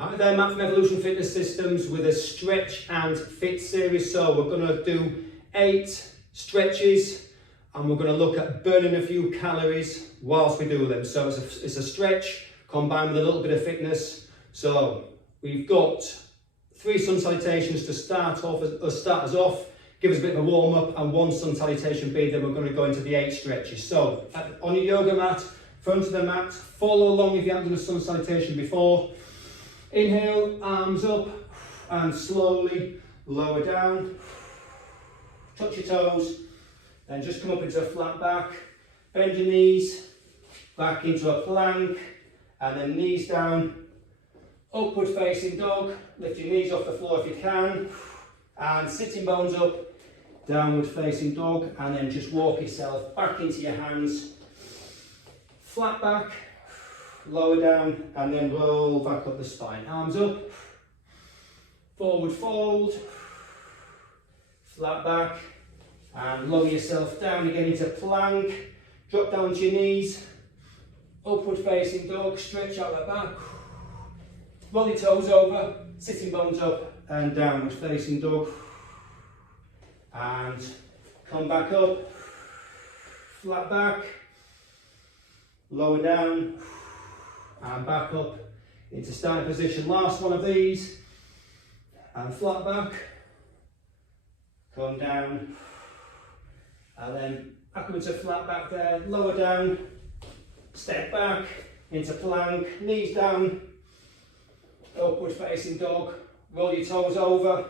Out there, Matt from Evolution Fitness Systems with a stretch and fit series. So we're going to do 8 stretches and we're going to look at burning a few calories whilst we do them. So it's a stretch combined with a little bit of fitness. So we've got 3 sun salutations to start us off, give us a bit of a warm up, and 1 sun salutation B, then we're going to go into the 8 stretches. So on your yoga mat, front of the mat, follow along if you haven't done a sun salutation before. Inhale, arms up, and slowly lower down. Touch your toes, then just come up into a flat back. Bend your knees, back into a plank, and then knees down. Upward facing dog, lift your knees off the floor if you can. And sitting bones up, downward facing dog, and then just walk yourself back into your hands. Flat back. Lower down and then roll back up the spine. Arms up, forward fold, flat back, and lower yourself down again into plank. Drop down to your knees, upward facing dog, stretch out the back, roll your toes over, sitting bones up, and downward facing dog. And come back up, flat back, lower down, and back up into starting position. Last one of these, and flat back, come down, and then back up into flat back there, lower down, step back into plank, knees down, upward facing dog, roll your toes over,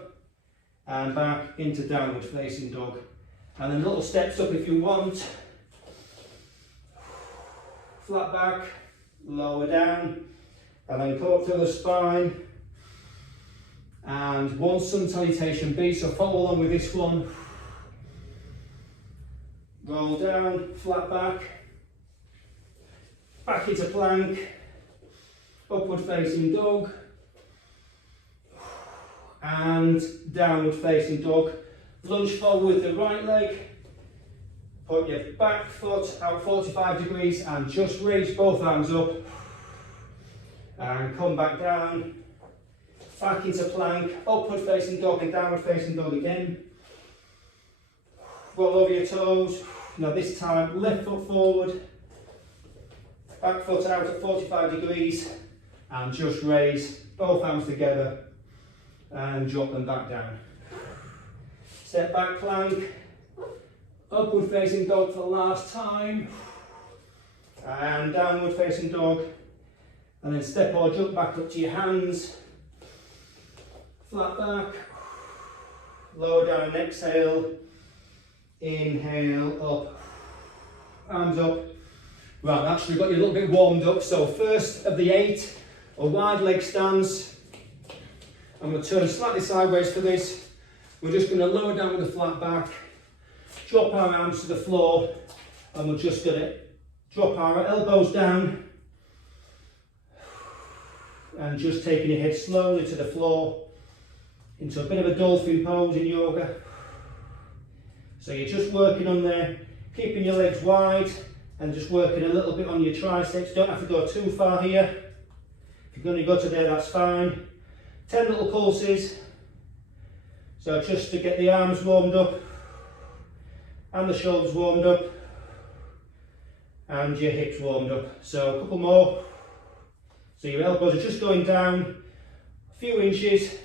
and back into downward facing dog. And then little steps up if you want, flat back, lower down, and then come up to the spine, and 1 sun salutation B. So follow along with this one. Roll down, flat back, back into plank, upward facing dog, and downward facing dog. Lunge forward with the right leg. Put your back foot out 45 degrees and just raise both arms up and come back down, back into plank, upward facing dog and downward facing dog again. Roll over your toes. Now this time left foot forward, back foot out at 45 degrees and just raise both arms together and drop them back down. Step back plank. Upward facing dog for the last time, and downward facing dog, and then step or jump back up to your hands, flat back, lower down and exhale, inhale up, arms up. Right, actually got you a little bit warmed up. So first of the 8, a wide leg stance. I'm going to turn slightly sideways for this. We're just going to lower down with the flat back, drop our arms to the floor, and we're just going to drop our elbows down and just taking your head slowly to the floor into a bit of a dolphin pose in yoga. So you're just working on there, keeping your legs wide and just working a little bit on your triceps. Don't have to go too far here. If you're going to go to there, that's fine. 10 little pulses. So just to get the arms warmed up, and the shoulders warmed up, and your hips warmed up. So a couple more. So your elbows are just going down a few inches,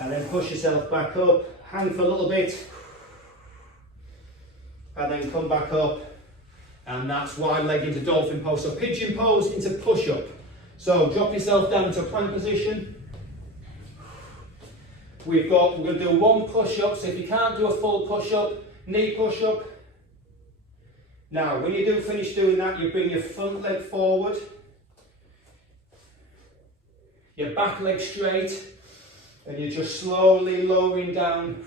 and then push yourself back up, hang for a little bit, and then come back up, and that's wide leg into dolphin pose. So pigeon pose into push up. So drop yourself down into a plank position. We're going to do 1 push up. So if you can't do a full push up, knee push up. Now, when you do finish doing that, you bring your front leg forward, your back leg straight, and you're just slowly lowering down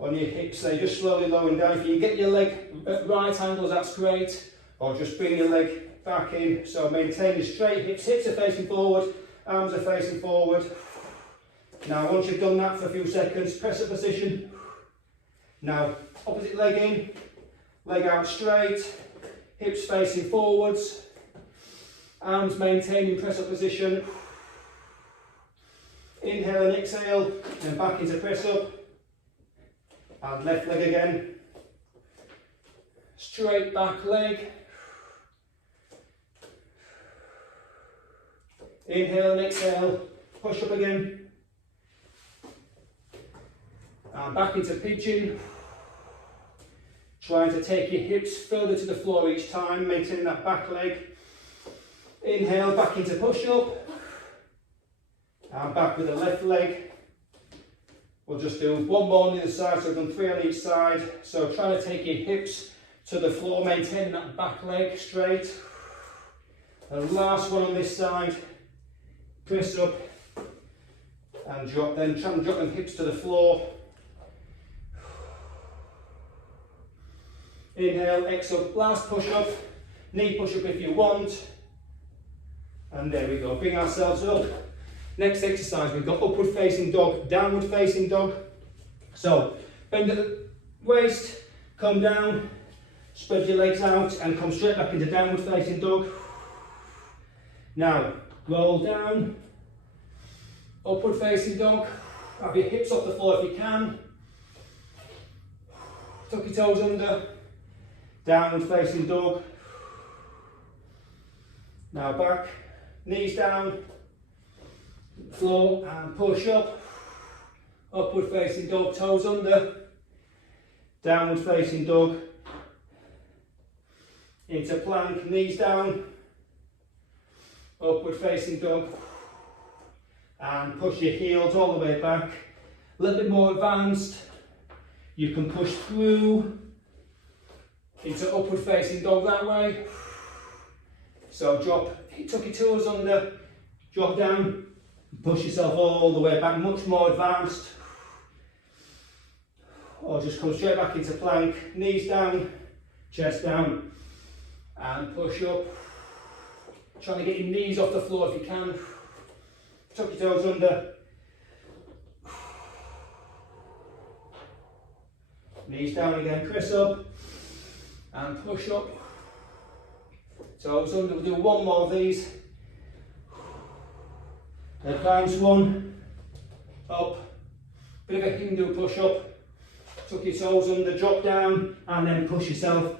on your hips. So you're just slowly lowering down. If you can get your leg at right angles, that's great. Or just bring your leg back in. So maintain your straight hips. Hips are facing forward, arms are facing forward. Now, once you've done that for a few seconds, press up position. Now, opposite leg in, leg out straight, hips facing forwards, Arms maintaining press up position. Inhale and exhale, and back into press up. And left leg again. Straight back leg. Inhale and exhale, push up again. And back into pigeon. Trying to take your hips further to the floor each time, maintaining that back leg. Inhale, back into push up. And back with the left leg. We'll just do one more on the other side, so I've done 3 on each side. So trying to take your hips to the floor, maintaining that back leg straight. And last one on this side. Press up and drop, then try and drop them hips to the floor. Inhale, exhale, last push up, knee push up if you want. And there we go, bring ourselves up. Next exercise, we've got upward facing dog, downward facing dog. So, bend at the waist, come down, spread your legs out and come straight back into downward facing dog. Now, roll down, upward facing dog, have your hips off the floor if you can. Tuck your toes under, downward facing dog. Now back, knees down, floor and push up. Upward facing dog, toes under, downward facing dog, into plank, knees down, upward facing dog, and push your heels all the way back. A little bit more advanced, you can push through into upward facing dog that way. So drop, tuck your toes under, drop down, push yourself all the way back, much more advanced. Or just come straight back into plank, knees down, chest down, and push up. Trying to get your knees off the floor if you can. Tuck your toes under. Knees down again, press up and push up. Toes under, we'll do one more of these. Advanced one, up, bit of a Hindu push up. Tuck your toes under, drop down and then push yourself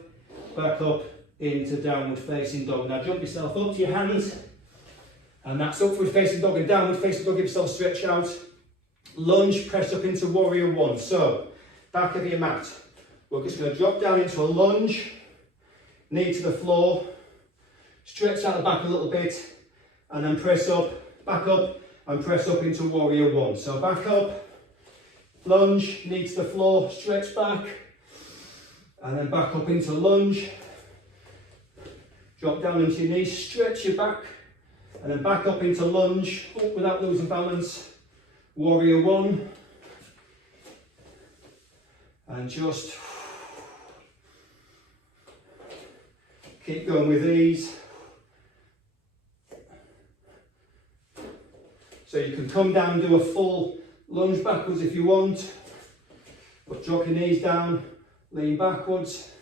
back up into downward facing dog. Now jump yourself up to your hands, and that's upward facing dog and downward facing dog. Give yourself a stretch out. Lunge, press up into warrior one. So back of your mat, we're just going to drop down into a lunge, knee to the floor, stretch out the back a little bit, and then press up, back up, and press up into warrior one. So back up, lunge, knee to the floor, stretch back, and then back up into lunge. Drop down into your knees, stretch your back, and then back up into lunge, up without losing balance. Warrior one. And just keep going with ease. So you can come down and do a full lunge backwards if you want, but drop your knees down, lean backwards.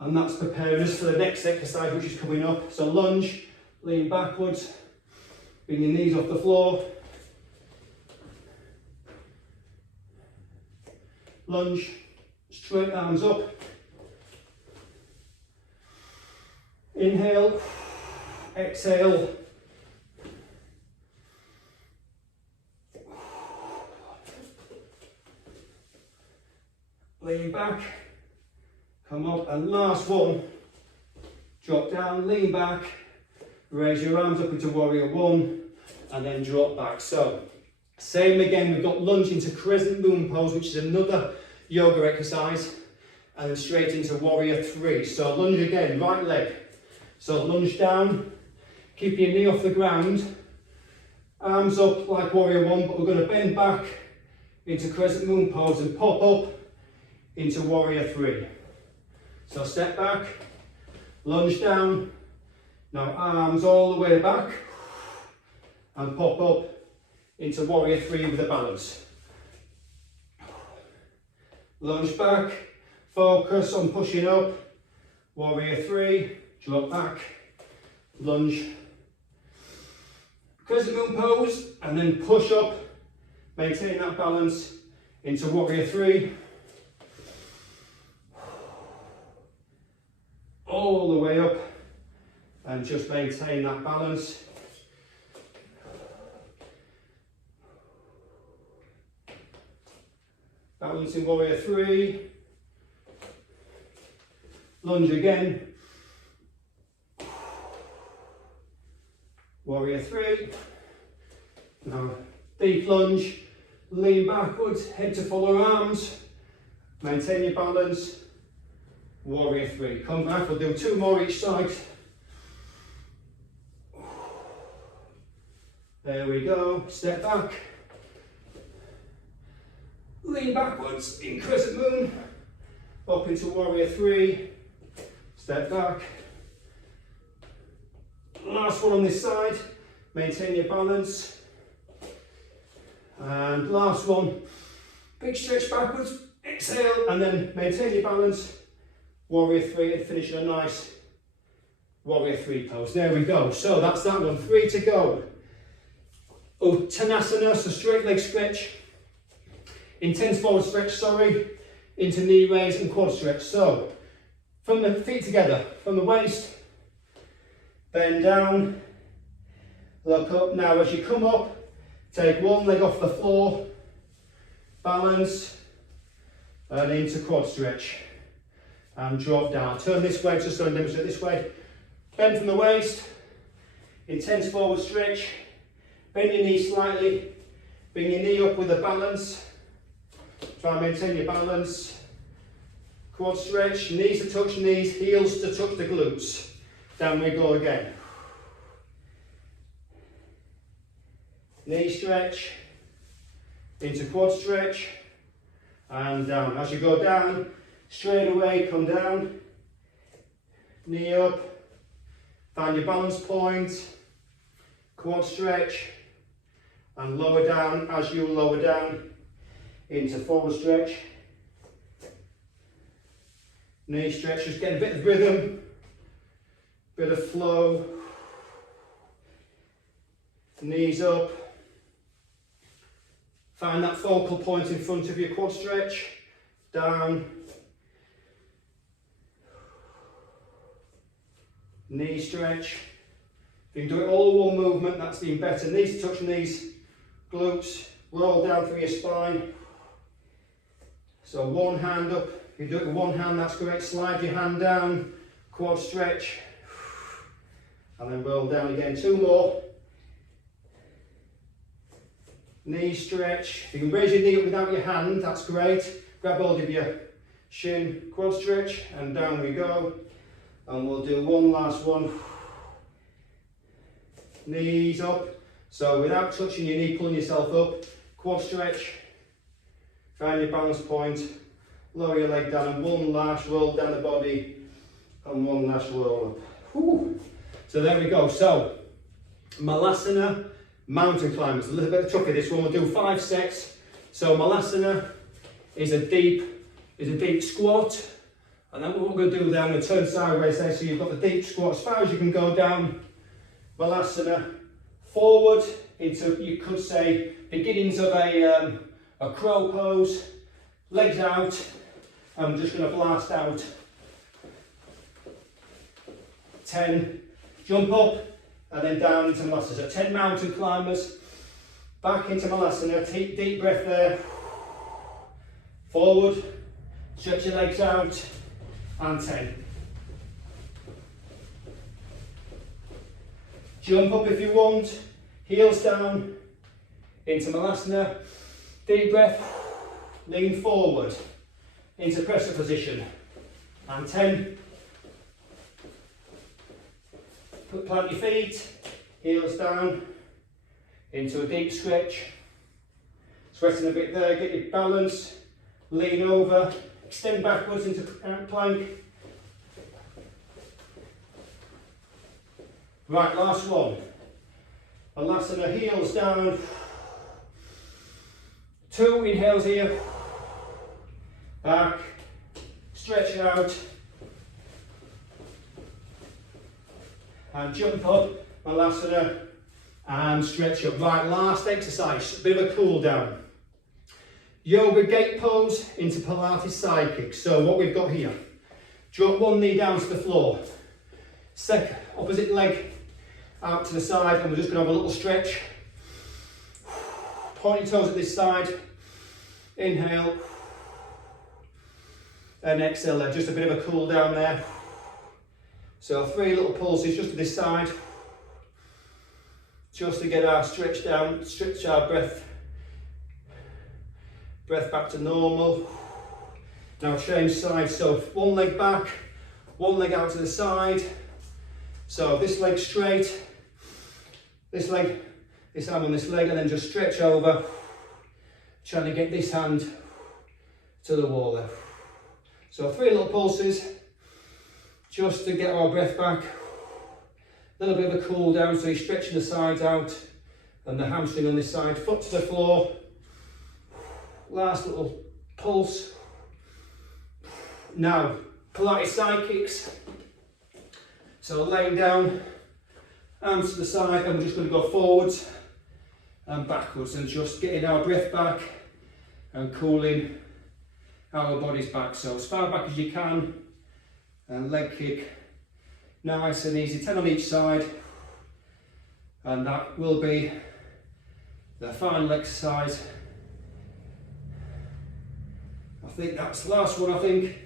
And that's preparing us for the next exercise, which is coming up. So lunge, lean backwards, bring your knees off the floor. Lunge, straight arms up. Inhale, exhale. Lean back. Come up, and last one, drop down, lean back, raise your arms up into warrior one, and then drop back. So, same again, we've got lunge into crescent moon pose, which is another yoga exercise, and then straight into warrior three. So lunge again, right leg. So lunge down, keep your knee off the ground, arms up like warrior one, but we're going to bend back into crescent moon pose and pop up into warrior three. So step back, lunge down, now arms all the way back, and pop up into warrior three with a balance. Lunge back, focus on pushing up, warrior three, drop back, lunge, crescent moon pose, and then push up, maintain that balance into warrior three. All the way up, and just maintain that balance. Balance in warrior three. Lunge again. Warrior three. Now deep lunge, lean backwards, head to follow arms. Maintain your balance. Warrior three. Come back, we'll do two more each side. There we go. Step back. Lean backwards in crescent moon. Up into warrior three. Step back. Last one on this side. Maintain your balance. And last one. Big stretch backwards. Exhale and then maintain your balance. Warrior three, and finish in a nice warrior three pose. There we go. So that's that one. 3 to go. Uttanasana, so straight leg stretch. Intense forward stretch, sorry. Into knee raise and quad stretch. So from the feet together, from the waist, bend down, look up. Now as you come up, take one leg off the floor, balance, and into quad stretch. And drop down. Turn this way, just going to demonstrate this way. Bend from the waist, intense forward stretch. Bend your knee slightly, bring your knee up with a balance. Try and maintain your balance. Quad stretch, knees to touch knees, heels to touch the glutes. Down we go again. Knee stretch, into quad stretch, and down. As you go down, straight away, come down, knee up, find your balance point, quad stretch, and lower down. As you lower down into forward stretch, knee stretch, just get a bit of rhythm, bit of flow, knees up, find that focal point in front of your quad stretch, down, knee stretch. If you can do it all in one movement, that's even better. Knees to touch knees, glutes, roll down through your spine. So one hand up, if you do it with one hand, that's great. Slide your hand down, quad stretch, and then roll down again. 2 more. Knee stretch. If you can raise your knee up without your hand, that's great. Grab hold of your shin, quad stretch, and down we go. And we'll do one last one. Knees up. So without touching your knee, pulling yourself up, quad stretch. Find your balance point. Lower your leg down, and one last roll down the body, and one last roll up. Whew. So there we go. So Malasana, mountain climbers. A little bit tougher this one. We'll do 5 sets. So Malasana is a deep squat. And then what we're going to do there, I'm going to turn sideways there, so you've got the deep squat as far as you can go down. Malasana, forward into, you could say, beginnings of a crow pose. Legs out. I'm just going to blast out. 10, jump up, and then down into Malasana. So 10 mountain climbers, back into Malasana. Take deep breath there. Forward, stretch your legs out. And 10. Jump up if you want, heels down, into Malasana, deep breath, lean forward, into press-up position, and 10. Plant your feet, heels down, into a deep stretch, sweating a bit there, get your balance, lean over, extend backwards into plank. Right, last one. Malasana, heels down. 2 inhales here. Back. Stretch out. and jump up, Malasana, and stretch up. Right, last exercise, a bit of a cool down. Yoga gate pose into Pilates side kick. So what we've got here, drop one knee down to the floor, opposite leg out to the side, and we're just going to have a little stretch. Point your toes at this side, inhale, and exhale there, just a bit of a cool down there. So 3 little pulses just to this side, just to get our stretch down, stretch our breath back to normal. Now change sides, so one leg back, one leg out to the side. So this leg straight, this leg, this arm on this leg, and then just stretch over, trying to get this hand to the wall there. So 3 little pulses, just to get our breath back. A little bit of a cool down, so you're stretching the sides out, and the hamstring on this side, foot to the floor. Last little pulse. Now, Pilates side kicks. So laying down, arms to the side, and we're just going to go forwards and backwards, and just getting our breath back and cooling our bodies back. So as far back as you can, and leg kick, nice and easy, 10 on each side, and that will be the final exercise. I think that's the last one. I think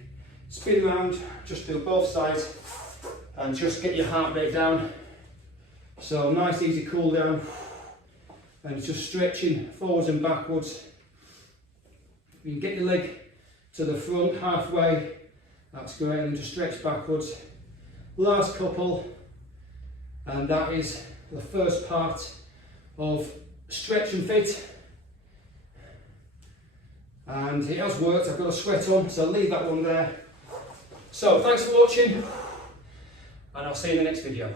spin around, just do both sides, and just get your heart rate down. So nice easy cool down, and just stretching forwards and backwards. You can get your leg to the front halfway, that's great, and just stretch backwards. Last couple, and that is the first part of Stretch and Fit. And it has worked, I've got a sweat on, so leave that one there. So thanks for watching, and I'll see you in the next video.